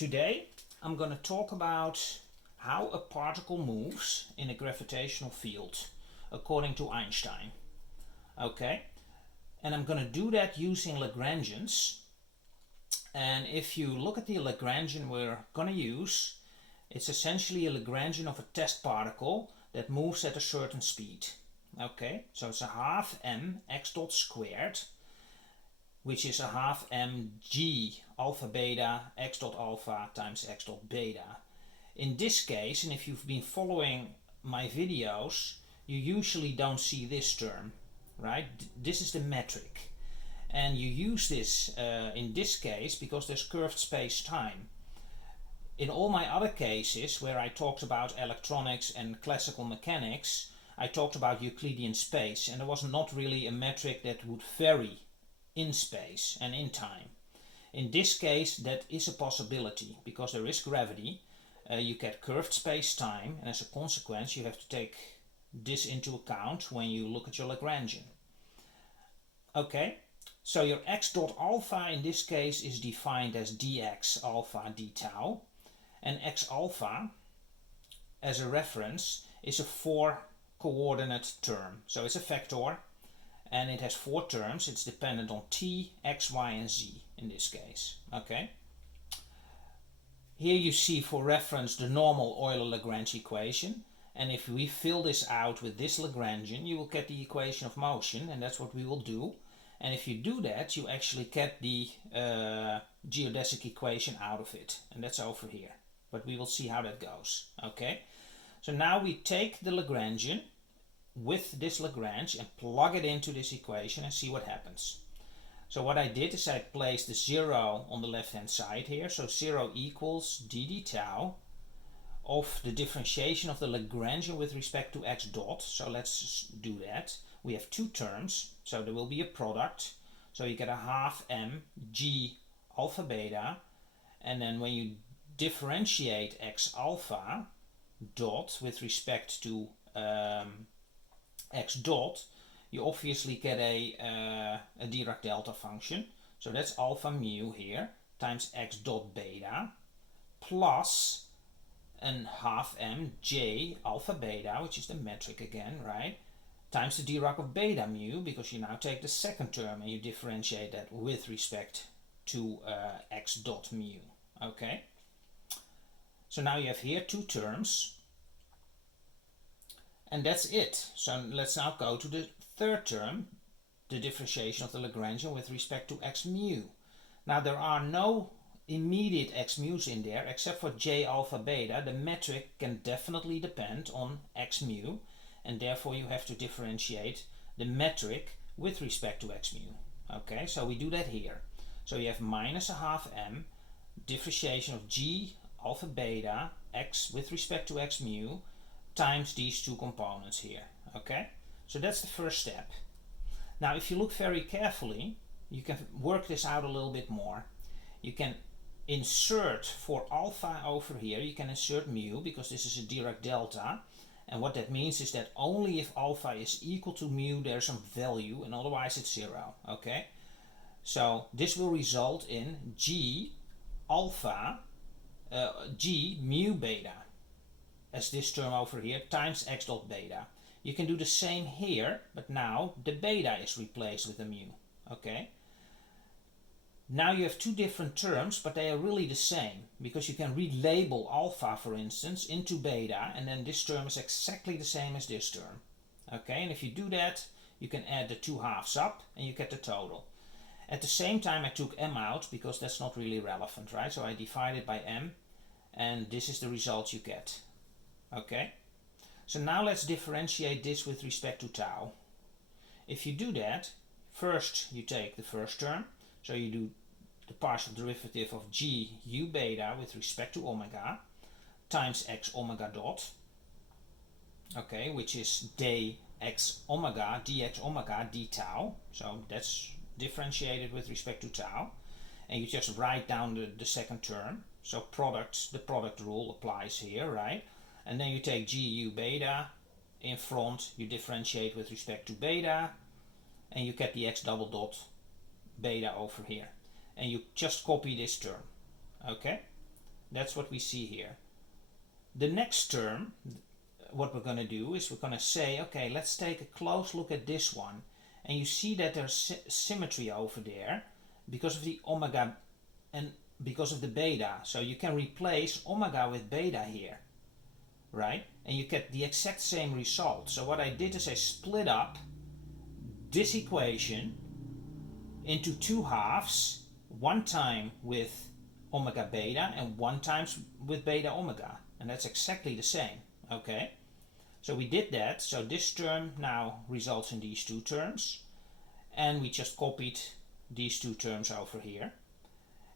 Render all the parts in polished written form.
Today I'm going to talk about how a particle moves in a gravitational field according to Einstein. Okay, and I'm going to do that using Lagrangians. And if you look at the Lagrangian we're going to use, it's essentially a Lagrangian of a test particle that moves at a certain speed. Okay, so it's a half m x dot squared, which is a half mg alpha beta x dot alpha times x dot beta. In this case, and if you've been following my videos, you usually don't see this term, right? This is the metric. And you use this in this case because there's curved space-time. In all my other cases where I talked about electronics and classical mechanics, I talked about Euclidean space, and there was not really a metric that would vary in space and in time. In this case, that is a possibility because there is gravity. You get curved space-time, and as a consequence you have to take this into account when you look at your Lagrangian. Okay, so your x dot alpha in this case is defined as dx alpha d tau, and x alpha as a reference is a 4 coordinate term. So it's a vector and it has 4 terms. It's dependent on t, x, y and z in this case. Okay. Here you see for reference the normal Euler-Lagrange equation, and if we fill this out with this Lagrangian you will get the equation of motion, and that's what we will do. And if you do that you actually get the geodesic equation out of it, and that's over here. But we will see how that goes. Okay. So now we take the Lagrangian with this Lagrange and plug it into this equation and see what happens. So what I did is I placed the 0 on the left hand side here. So 0 equals d tau of the differentiation of the Lagrangian with respect to x dot. So let's do that. We have 2 terms, so there will be a product. So you get a half m g alpha beta, and then when you differentiate x alpha dot with respect to x dot, you obviously get a Dirac delta function. So that's alpha mu here times x dot beta plus an half m j alpha beta, which is the metric again, right? Times the Dirac of beta mu, because you now take the second term and you differentiate that with respect to x dot mu. Okay. So now you have here 2 terms. And that's it. So let's now go to the third term, the differentiation of the Lagrangian with respect to x mu. Now there are no immediate x mu's in there except for j alpha beta. The metric can definitely depend on x mu, and therefore you have to differentiate the metric with respect to x mu. Okay, so we do that here. So you have minus a half m differentiation of g alpha beta x with respect to x mu times these 2 components here. Okay, so that's the first step. Now if you look very carefully you can work this out a little bit more. You can insert for alpha over here, you can insert mu because this is a Dirac delta, and what that means is that only if alpha is equal to mu there's some value, and otherwise it's 0. Okay, so this will result in g alpha g mu beta as this term over here times x dot beta. You can do the same here, but now the beta is replaced with the mu. Okay. Now you have 2 different terms, but they are really the same because you can relabel alpha, for instance, into beta, and then this term is exactly the same as this term. Okay, and if you do that, you can add the 2 halves up and you get the total. At the same time I took m out because that's not really relevant, right? So I divided by m, and this is the result you get. Okay, so now let's differentiate this with respect to tau. If you do that, first you take the first term, so you do the partial derivative of g u beta with respect to omega times x omega dot, okay, which is dx omega d tau. So that's differentiated with respect to tau, and you just write down the second term. So the product rule applies here, right? And then you take g u beta in front, you differentiate with respect to beta, and you get the x double dot beta over here. And you just copy this term. Okay? That's what we see here. The next term, what we're going to do is we're going to say, okay, let's take a close look at this one. And you see that there's symmetry over there because of the omega and because of the beta. So you can replace omega with beta here, right? And you get the exact same result. So what I did is I split up this equation into two halves, one time with omega beta and one times with beta omega. And that's exactly the same, okay? So we did that, so this term now results in these two terms, and we just copied these two terms over here.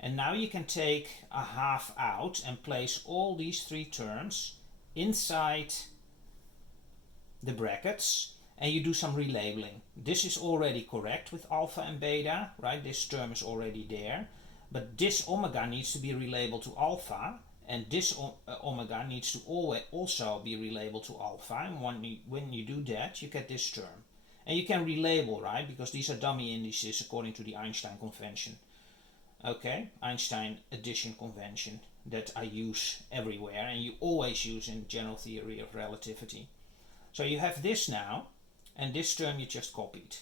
And now you can take a half out and place all these three terms inside the brackets, and you do some relabeling. This is already correct with alpha and beta, right? This term is already there, but this omega needs to be relabeled to alpha, and this omega needs to also be relabeled to alpha, and when you do that, you get this term. And you can relabel, right, because these are dummy indices according to the Einstein convention. Okay, Einstein addition convention that I use everywhere, and you always use in general theory of relativity. So you have this now, and this term you just copied.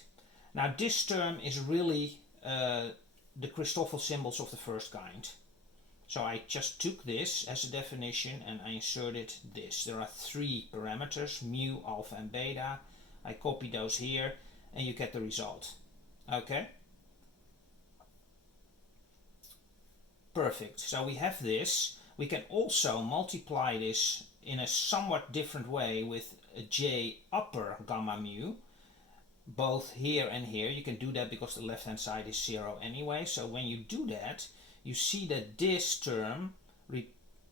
Now this term is really the Christoffel symbols of the first kind. So I just took this as a definition and I inserted this. There are three parameters, mu, alpha and beta. I copy those here and you get the result. Okay? Perfect. So we have this. We can also multiply this in a somewhat different way with a j upper gamma mu. Both here and here. You can do that because the left hand side is 0 anyway. So when you do that, you see that this term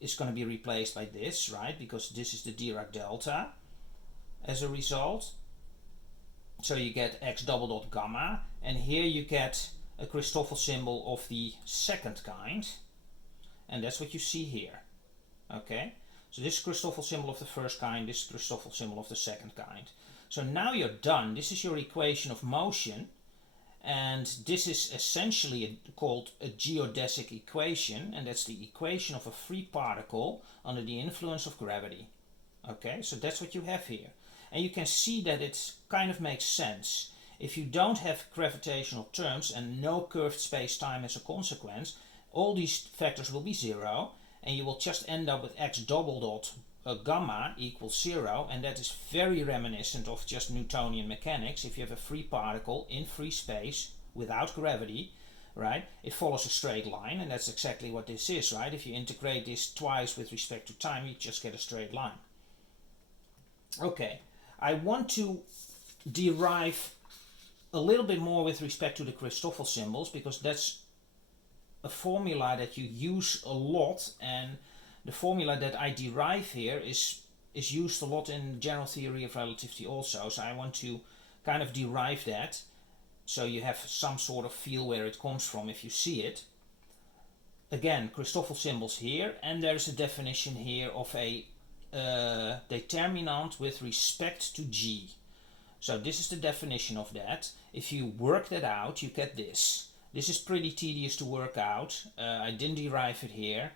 is going to be replaced by this, right? Because this is the Dirac delta as a result. So you get x double dot gamma, and here you get a Christoffel symbol of the second kind, and that's what you see here. Okay, so this is Christoffel symbol of the first kind, this is Christoffel symbol of the second kind. So now you're done. This is your equation of motion. And this is essentially called a geodesic equation, and that's the equation of a free particle under the influence of gravity. Okay, so that's what you have here. And you can see that it kind of makes sense. If you don't have gravitational terms and no curved space-time as a consequence, all these factors will be 0, and you will just end up with x double dot gamma equals 0, and that is very reminiscent of just Newtonian mechanics. If you have a free particle in free space without gravity, right, it follows a straight line, and that's exactly what this is, right? If you integrate this twice with respect to time, you just get a straight line. Okay, I want to derive a little bit more with respect to the Christoffel symbols, because that's a formula that you use a lot, and the formula that I derive here is used a lot in general theory of relativity also. So I want to kind of derive that so you have some sort of feel where it comes from if you see it. Again, Christoffel symbols here, and there's a definition here of a determinant with respect to g. So this is the definition of that. If you work that out, you get this. This is pretty tedious to work out. I didn't derive it here.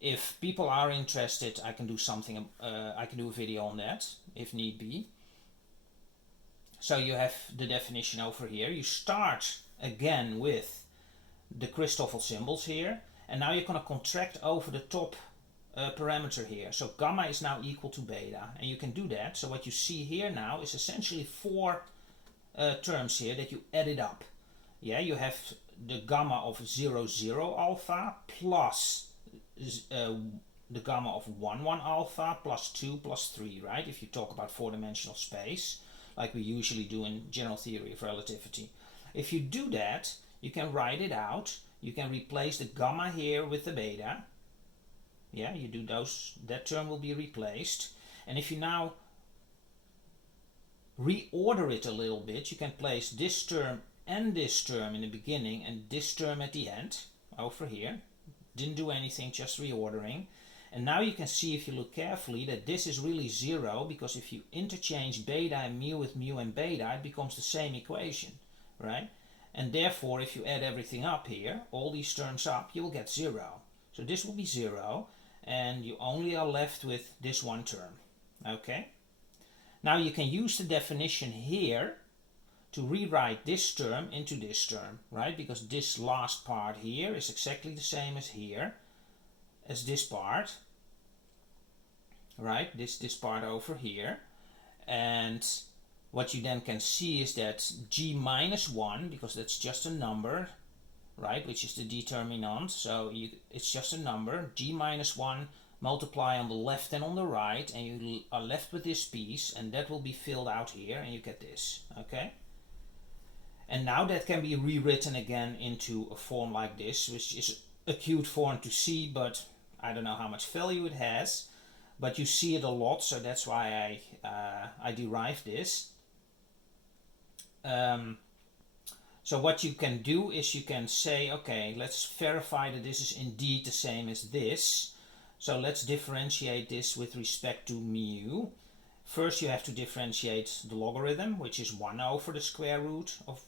If people are interested, I can do something. I can do a video on that if need be. So you have the definition over here. You start again with the Christoffel symbols here, and now you're going to contract over the top parameter here. So gamma is now equal to beta, and you can do that. So what you see here now is essentially 4 terms here that you added up. Yeah, you have the gamma of 0, 0 alpha plus the gamma of 1, 1 alpha plus 2 plus 3, right? If you talk about 4-dimensional space, like we usually do in general theory of relativity. If you do that, you can write it out. You can replace the gamma here with the beta. Yeah, you do those, that term will be replaced. And if you now reorder it a little bit, you can place this term and this term in the beginning and this term at the end over here. Didn't do anything, just reordering. And now you can see, if you look carefully, that this is really 0, because if you interchange beta and mu with mu and beta, it becomes the same equation, right? And therefore, if you add everything up here, all these terms up, you will get 0. So this will be 0, and you only are left with this one term. Okay? Now you can use the definition here to rewrite this term into this term, right? Because this last part here is exactly the same as here, as this part, right? This part over here. And what you then can see is that g minus 1, because that's just a number, right, which is the determinant, so it's just a number, g minus 1 multiply on the left and on the right, and you are left with this piece, and that will be filled out here, and you get this, okay? And now that can be rewritten again into a form like this, which is a cute form to see, but I don't know how much value it has. But you see it a lot, so that's why I derived this. So what you can do is you can say, okay, let's verify that this is indeed the same as this. So let's differentiate this with respect to mu. First you have to differentiate the logarithm, which is 1 over the square root of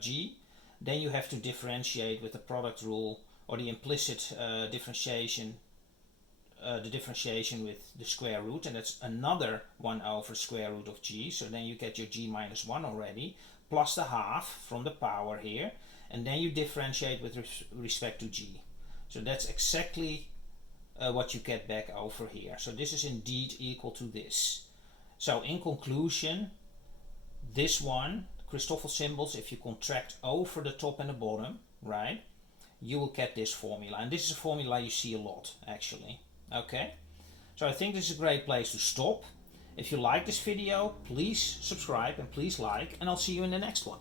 g. Then you have to differentiate with the product rule, or the implicit differentiation, the differentiation with the square root, and that's another 1 over square root of g. So then you get your g minus 1 already, plus the half from the power here, and then you differentiate with respect to g. So that's exactly what you get back over here. So this is indeed equal to this. So in conclusion, this one, Christoffel symbols, if you contract over the top and the bottom, right, you will get this formula. And this is a formula you see a lot, actually. Okay, so I think this is a great place to stop. If you like this video, please subscribe and please like, and I'll see you in the next one.